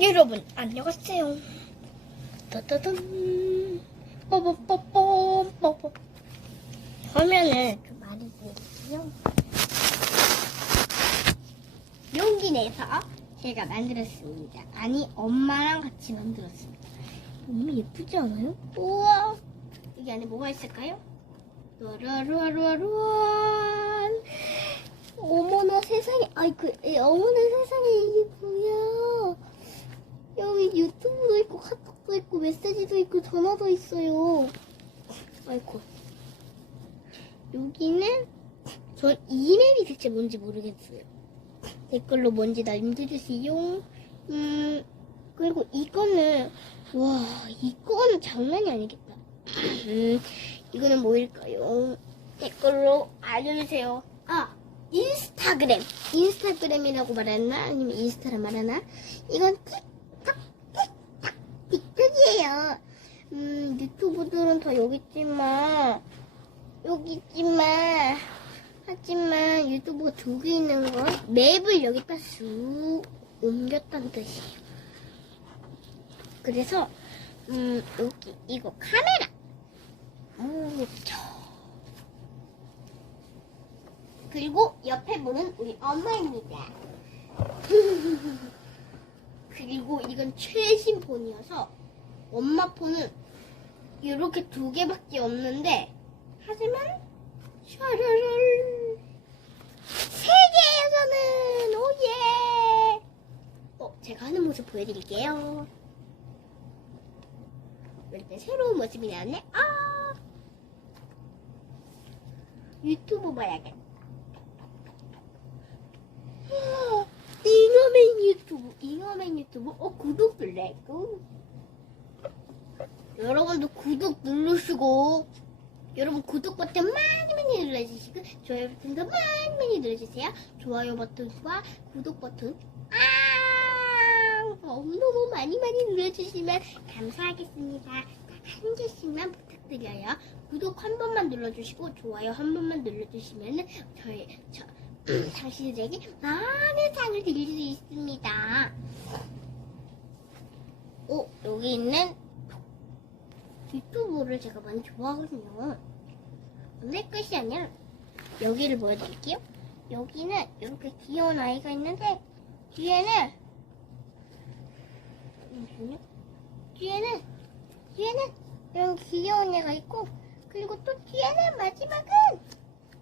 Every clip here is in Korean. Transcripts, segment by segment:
여러분 안녕하세요. 따따단 뽀뽀뽀뽀 뽀뽀 화면을 좀 많이 보여주세요. 용기 내서 제가 만들었습니다. 아니 엄마랑 같이 만들었습니다. 너무 예쁘지 않아요? 우와 여기 안에 뭐가 있을까요? 루아루아루아루안 어머나 세상에 아이고 에, 어머나 세상에 이게 뭐야 여기 유튜브도 있고 카톡도 있고 메시지도 있고 전화도 있어요. 아이고. 여기는 전 이메일이 대체 뭔지 모르겠어요. 댓글로 뭔지 남겨주세요 음 그리고 이거는 와 이거는 장난이 아니겠다. 음 이거는 뭐일까요? 댓글로 알려주세요. 아 인스타그램. 인스타그램이라고 말하나? 아니면 인스타라 말하나? 이건 틱톡 틱톡이에요. 음 유튜브들은 다 여기 있지만 여기 있지만 하지만 유튜브가 두 개 있는 건 맵을 여기다 쑥 옮겼다는 뜻이에요. 그래서 음 여기 이거 카메라! 음, 그리고 옆에 분은 우리 엄마입니다. 그리고 이건 최신 폰이어서 엄마 폰은 이렇게 두 개밖에 없는데 하지만 샤라랄. 세 저는 오예! 어 제가 하는 모습 보여드릴게요. 일단 새로운 모습이 나왔네. 아! 유튜브 봐야겠다. 잉어맨 유튜브, 잉어맨 유튜브, 어, 구독 눌러고. 여러분도 구독 누르시고, 여러분 구독 버튼 많이 많이 눌러주시고, 좋아요 버튼도 많이 많이 눌러주세요. 좋아요 버튼과 구독 버튼, 아, 너무너무 많이 많이 눌러주시면 감사하겠습니다. 딱한 개씩만 부탁드려요. 구독 한 번만 눌러주시고, 좋아요 한 번만 눌러주시면 저희, 저, 당신들에게 많은 상을 드릴 수 있습니다. 어, 여기 있는 유튜브를 제가 많이 좋아하거든요. 오늘 끝이 아니라 여기를 보여드릴게요. 여기는 이렇게 귀여운 아이가 있는데 뒤에는 잠시만요. 뒤에는 뒤에는 이런 귀여운 애가 있고 그리고 또 뒤에는 마지막은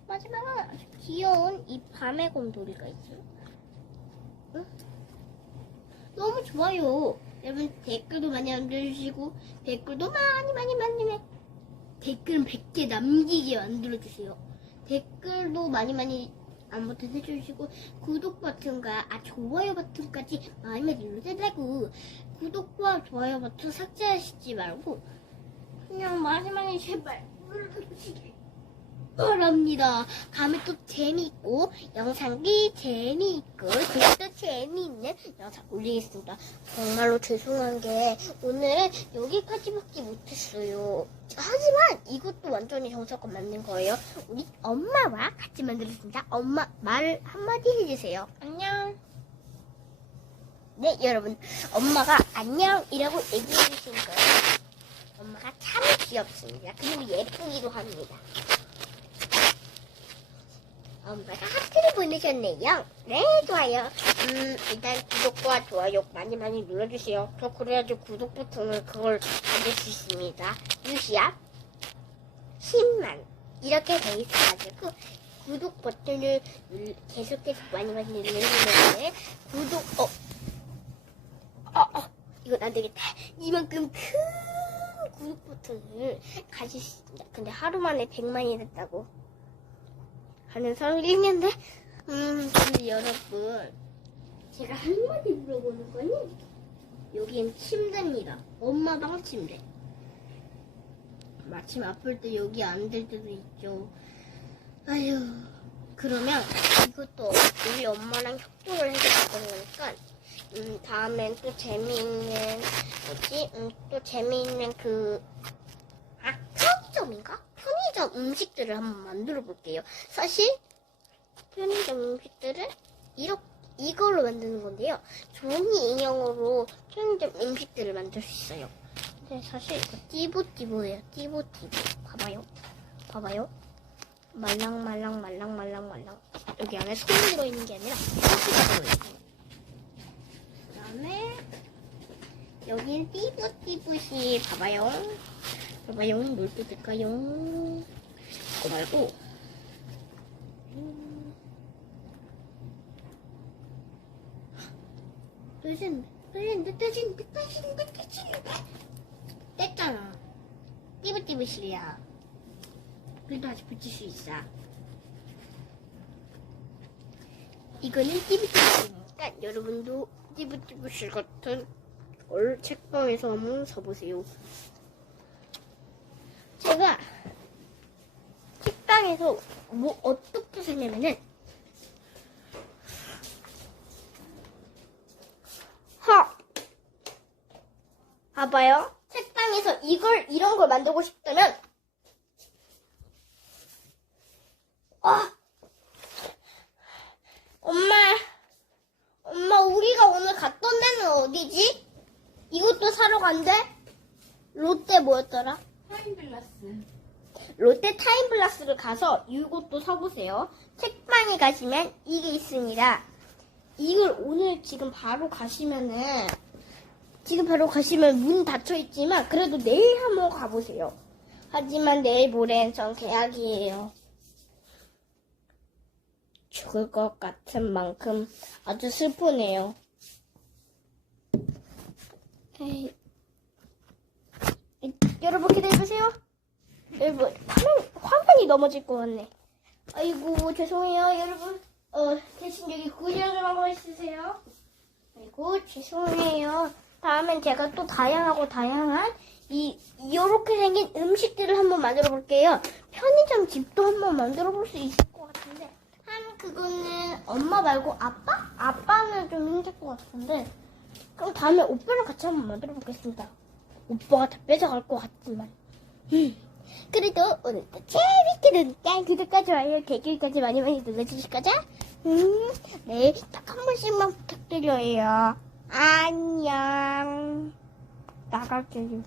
마지막은 아주 귀여운 이 밤의 곰돌이가 있어요. 응? 너무 좋아요. 여러분 댓글도 많이 남겨주시고 댓글도 많이 많이 많이 댓글은 100개 남기게 만들어주세요. 댓글도 많이 많이 아무튼 해주시고 구독 버튼과 아 좋아요 버튼까지 많이 많이 눌러달라고. 구독과 좋아요 버튼 삭제하시지 말고 그냥 많이 제발 눌러주시길 바랍니다. 다음에 또 재미있고 영상이 재미있고 글도 재미있는 영상 올리겠습니다. 정말로 죄송한 게 오늘은 여기까지밖에 못했어요. 하지만 이것도 완전히 정석껏 만든 거예요. 우리 엄마와 같이 만들었습니다. 엄마 말 한마디 해주세요. 안녕. 네 여러분 엄마가 안녕이라고 얘기해 주신 거예요. 엄마가 참 귀엽습니다. 그리고 예쁘기도 합니다. 엄마가 하트를 보내셨네요. 네, 좋아요. 음, 일단 구독과 좋아요 많이 많이 눌러주세요. 저 그래야지 구독 버튼을 그걸 받을 수 있습니다. 유시야, 10만. 이렇게 돼 있어가지고, 구독 버튼을 눌- 계속해서 많이 많이 누르면 구독, 어, 어, 어, 이건 안 되겠다. 이만큼 큰 구독 버튼을 가질 수 있습니다. 근데 하루 만에 100만이 됐다고. 사람이 있는데, 음, 근데 여러분, 제가 한마디 물어보는 거는, 여긴 침대입니다. 엄마 방 침대. 마침 아플 때 여기 앉을 때도 있죠. 아휴, 그러면 이것도 우리 엄마랑 협조를 바꾸는 거니까, 음, 다음엔 또 재미있는, 뭐지? 음, 또 재미있는 그, 아, 편의점인가? 편의점 음식들을 한번 만들어 볼게요. 사실 편의점 음식들을 이렇게 이걸로 만드는 건데요. 종이 인형으로 편의점 음식들을 만들 수 있어요. 근데 사실 이거 띠부띠부예요. 띠부띠부. 봐봐요. 봐봐요. 말랑 말랑 말랑 말랑 말랑. 여기 안에 손이 들어있는 게 아니라 소스가 들어있어요. 그다음에 여긴 띠부띠부시 봐봐요. 봐봐요. 뭘 뜯을까요? 이거 말고 음. 뜨진데, 뜨진데, 뜨진데, 뜨진데, 뜨진데. 뗐잖아. 띠부띠부실이야. 그래도 아직 붙일 수 있어. 이거는 띠부띠부실이니까 여러분도 띠부띠부실 같은 걸 책방에서 한번 사보세요. 제가 책방에서 뭐 어떻게 사냐면은 허 봐봐요 책방에서 이걸 이런 걸 만들고 싶다면 아 엄마 엄마 우리가 오늘 갔던 데는 어디지? 이것도 사러 간대? 롯데 뭐였더라? 타임글라스. 롯데 타임플러스를 가서 이것도 사보세요. 책방에 가시면 이게 있습니다. 이걸 오늘 지금 바로 가시면은 지금 바로 가시면 문 닫혀 있지만 그래도 내일 한번 가보세요. 하지만 내일 모레는 전 계약이에요. 죽을 것 같은 만큼 아주 슬프네요. 에이. 여러분 기다려보세요. 여러분 화면, 화면이 넘어질 것 같네. 아이고 죄송해요 여러분. 어 대신 여기 구경 좀 하고 있으세요. 아이고 죄송해요. 다음엔 제가 또 다양하고 다양한 이 이렇게 생긴 음식들을 한번 만들어 볼게요. 편의점 집도 한번 만들어 볼 수 있을 것 같은데 한 그거는 엄마 말고 아빠? 아빠는 좀 힘들 것 같은데 그럼 다음에 오빠랑 같이 한번 만들어 보겠습니다. 오빠가 다 뺏어갈 것 같지만. 음. 그래도 오늘도 재밌게 노니까 구독과 좋아요, 댓글까지 많이 많이 눌러주실 거죠? 음, 네, 딱 한 번씩만 부탁드려요. 안녕. 나갈게요.